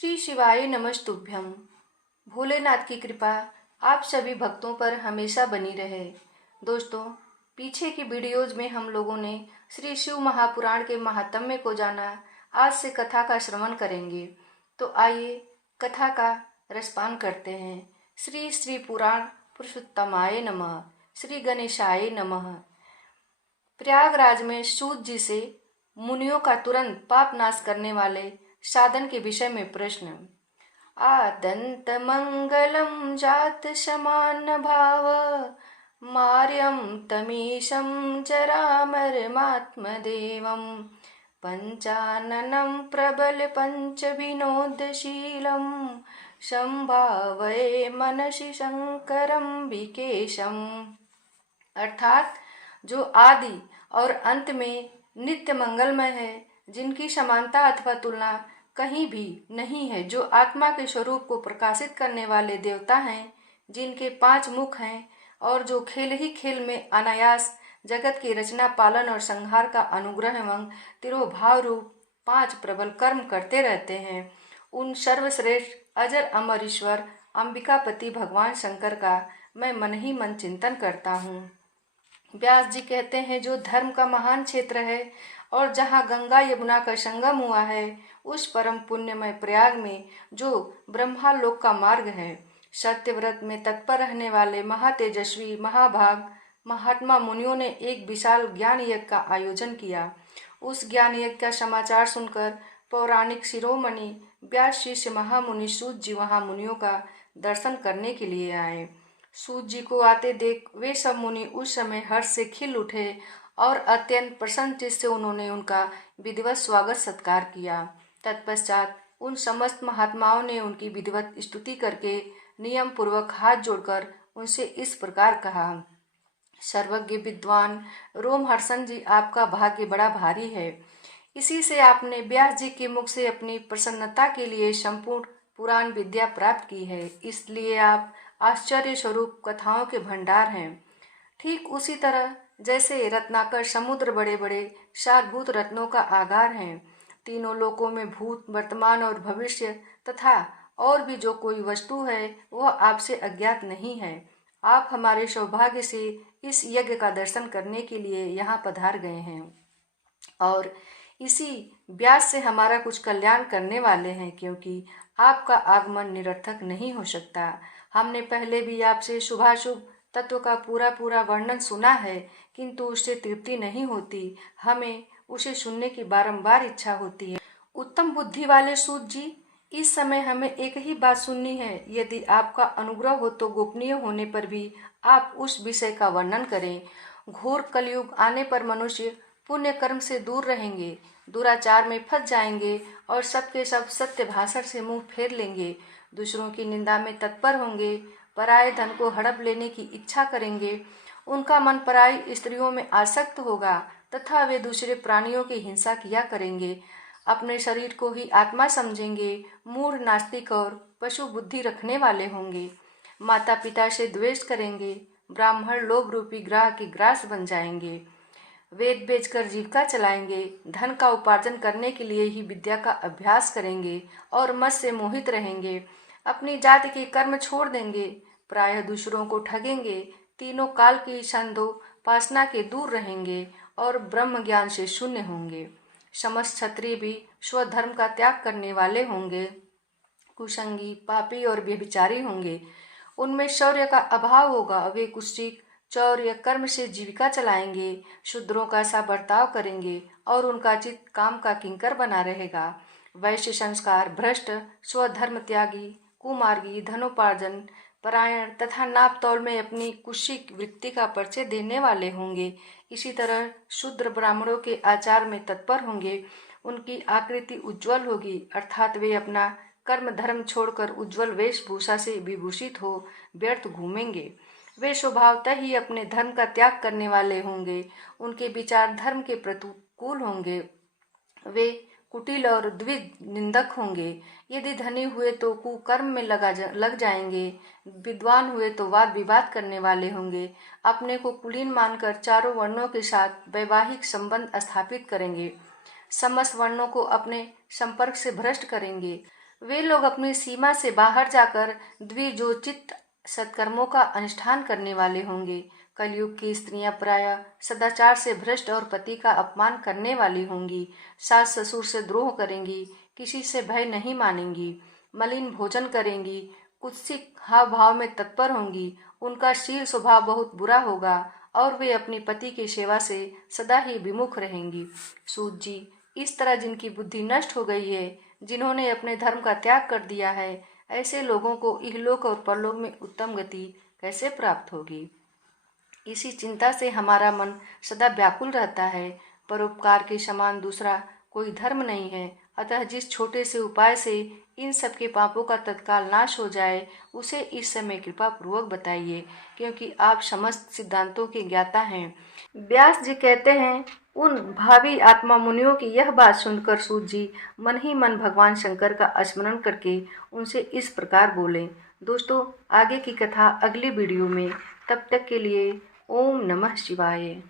श्री शिवाय नमस्तुभ्यम। भोलेनाथ की कृपा आप सभी भक्तों पर हमेशा बनी रहे। दोस्तों, पीछे की वीडियोज में हम लोगों ने श्री शिव महापुराण के महात्म्य को जाना। आज से कथा का श्रवण करेंगे, तो आइए कथा का रसपान करते हैं। श्री श्री पुराण पुरुषोत्तमाय नमः। श्री गणेशाय नमः। प्रयागराज में सूत जी से मुनियों का तुरंत पाप नाश करने वाले साधन के विषय में प्रश्न। आदंत मंगलम जात समान भाव मार्यम तमीशम जरामरमात्म देवम पंचाननम प्रबल पंच विनोदशीलम संभावये मनसि शंकरम विकेशम। अर्थात जो आदि और अंत में नित्य मंगलमय है, जिनकी समानता अथवा तुलना कहीं भी नहीं है, जो आत्मा के स्वरूप को प्रकाशित करने वाले देवता हैं, जिनके 5 मुख हैं और जो खेल ही खेल में अनायास जगत की रचना, पालन और संहार का अनुग्रह एवं तिरोभाव रूप 5 प्रबल कर्म करते रहते हैं, उन सर्वश्रेष्ठ अजर अमर ईश्वर अंबिकापति भगवान शंकर का मैं मन ही मन चिंतन करता हूँ। व्यास जी कहते हैं, जो धर्म का महान क्षेत्र है और जहाँ गंगा यमुना का संगम हुआ है, उस परम पुण्यमय प्रयाग में जो ब्रह्मालोक का मार्ग है, सत्यव्रत में तत्पर रहने वाले महातेजस्वी महाभाग महात्मा मुनियों ने एक विशाल ज्ञान यज्ञ का आयोजन किया। उस ज्ञान यज्ञ का समाचार सुनकर पौराणिक शिरोमणि व्यास शिष्य महामुनि सूत जी वहां मुनियों का दर्शन करने के लिए आए। सूत जी को आते देख वे सब मुनि उस समय हर्ष से खिल उठे और अत्यंत प्रसन्न चित्त से उन्होंने उनका विधिवत स्वागत सत्कार किया। तत्पश्चात उन समस्त महात्माओं ने उनकी विधिवत स्तुति करके नियम पूर्वक हाथ जोड़कर उनसे इस प्रकार कहा। सर्वज्ञ विद्वान रोमहर्षण जी, आपका भाग्य बड़ा भारी है। इसी से आपने व्यास जी के मुख से अपनी प्रसन्नता के लिए संपूर्ण पुराण विद्या प्राप्त की है, इसलिए आप आश्चर्य स्वरूप कथाओं के भंडार हैं। ठीक उसी तरह जैसे रत्नाकर समुद्र बड़े बड़े सारभूत रत्नों का आगार हैं, तीनों लोकों में भूत, वर्तमान और भविष्य तथा और भी जो कोई वस्तु है वह आपसे अज्ञात नहीं है। आप हमारे सौभाग्य से इस यज्ञ का दर्शन करने के लिए यहाँ पधार गए हैं और इसी व्यास से हमारा कुछ कल्याण करने वाले हैं, क्योंकि आपका आगमन निरर्थक नहीं हो सकता। हमने पहले भी आपसे शुभाशुभ तत्व का पूरा वर्णन सुना है, किंतु उससे तृप्ति नहीं होती। हमें उसे सुनने की बारंबार इच्छा होती है। उत्तम बुद्धि वाले सूत जी, इस समय हमें एक ही बात सुननी है। यदि आपका अनुग्रह हो तो गोपनीय होने पर भी आप उस विषय का वर्णन करें। घोर कलयुग आने पर मनुष्य पुण्य कर्म से दूर रहेंगे, दुराचार में फंस जाएंगे और सबके सब सत्य भाषण से मुंह फेर लेंगे, दूसरों की निंदा में तत्पर होंगे, पराये धन को हड़प लेने की इच्छा करेंगे, उनका मन पराई स्त्रियों में आसक्त होगा तथा वे दूसरे प्राणियों की हिंसा किया करेंगे, अपने शरीर को ही आत्मा समझेंगे, मूढ़, नास्तिक और पशु बुद्धि रखने वाले होंगे, माता पिता से द्वेष करेंगे, ब्राह्मण लोभ रूपी ग्राह की ग्रास बन जाएंगे, वेद बेचकर जीविका चलाएंगे, धन का उपार्जन करने के लिए ही विद्या का अभ्यास करेंगे और मत से मोहित रहेंगे, अपनी जाति के कर्म छोड़ देंगे, प्रायः दूसरों को ठगेंगे, तीनों काल की छंदोपासना के दूर रहेंगे और ब्रह्म ज्ञान से शून्य होंगे। समस्त क्षत्रिय भी स्वधर्म का त्याग करने वाले होंगे, कुसंगी, पापी और व्यभिचारी होंगे, उनमें शौर्य का अभाव होगा, वे कुत्सित चौर्य कर्म से जीविका चलाएंगे, शूद्रों का सा बर्ताव करेंगे और उनका चित्त काम का किंकर बना रहेगा। वैश्य संस्कार भ्रष्ट, स्वधर्म त्यागी, कुमार्गी, धनोपार्जन परायण तथा नाप तौल में अपनी कुत्सित वृत्ति का परिचय देने वाले होंगे। इसी तरह शूद्र ब्राह्मणों के आचार में तत्पर होंगे, उनकी आकृति उज्ज्वल होगी, अर्थात वे अपना कर्म धर्म छोड़कर उज्ज्वल वेशभूषा से विभूषित हो व्यर्थ घूमेंगे। वे स्वभावतः ही अपने धर्म का त्याग करने वाले होंगे, उनके विचार धर्म के प्रतिकूल होंगे, वे कुटिल और द्विज निंदक होंगे। यदि धनी हुए तो कुकर्म में लग जाएंगे, विद्वान हुए तो वाद विवाद करने वाले होंगे, अपने को कुलीन मानकर चारों वर्णों के साथ वैवाहिक संबंध स्थापित करेंगे, समस्त वर्णों को अपने संपर्क से भ्रष्ट करेंगे, वे लोग अपनी सीमा से बाहर जाकर द्विजोचित सत्कर्मों का अनुष्ठान करने वाले होंगे। कलयुग की स्त्रियां प्रायः सदाचार से भ्रष्ट और पति का अपमान करने वाली होंगी। सास ससुर से द्रोह करेंगी, किसी से भय नहीं मानेंगी, मलिन भोजन करेंगी, कुत्सित हाव भाव में तत्पर होंगी। उनका शील स्वभाव बहुत बुरा होगा और वे अपने पति की सेवा से सदा ही विमुख रहेंगी। सूत जी, इस तरह जिनकी बुद्धि नष्ट हो गई है, जिन्होंने अपने धर्म का त्याग कर दिया है, ऐसे लोगों को इहलोक और परलोक में उत्तम गति कैसे प्राप्त होगी। इसी चिंता से हमारा मन सदा व्याकुल रहता है। परोपकार के समान दूसरा कोई धर्म नहीं है। अतः जिस छोटे से उपाय से इन सब के पापों का तत्काल नाश हो जाए, उसे इस समय कृपा पूर्वक बताइए, क्योंकि आप समस्त सिद्धांतों के ज्ञाता हैं। व्यास जी कहते हैं, उन भावी आत्मा मुनियों की यह बात सुनकर सूत जी मन ही मन भगवान शंकर का स्मरण करके उनसे इस प्रकार बोले। दोस्तों, आगे की कथा अगली वीडियो में। तब तक के लिए ओम नमः शिवाय।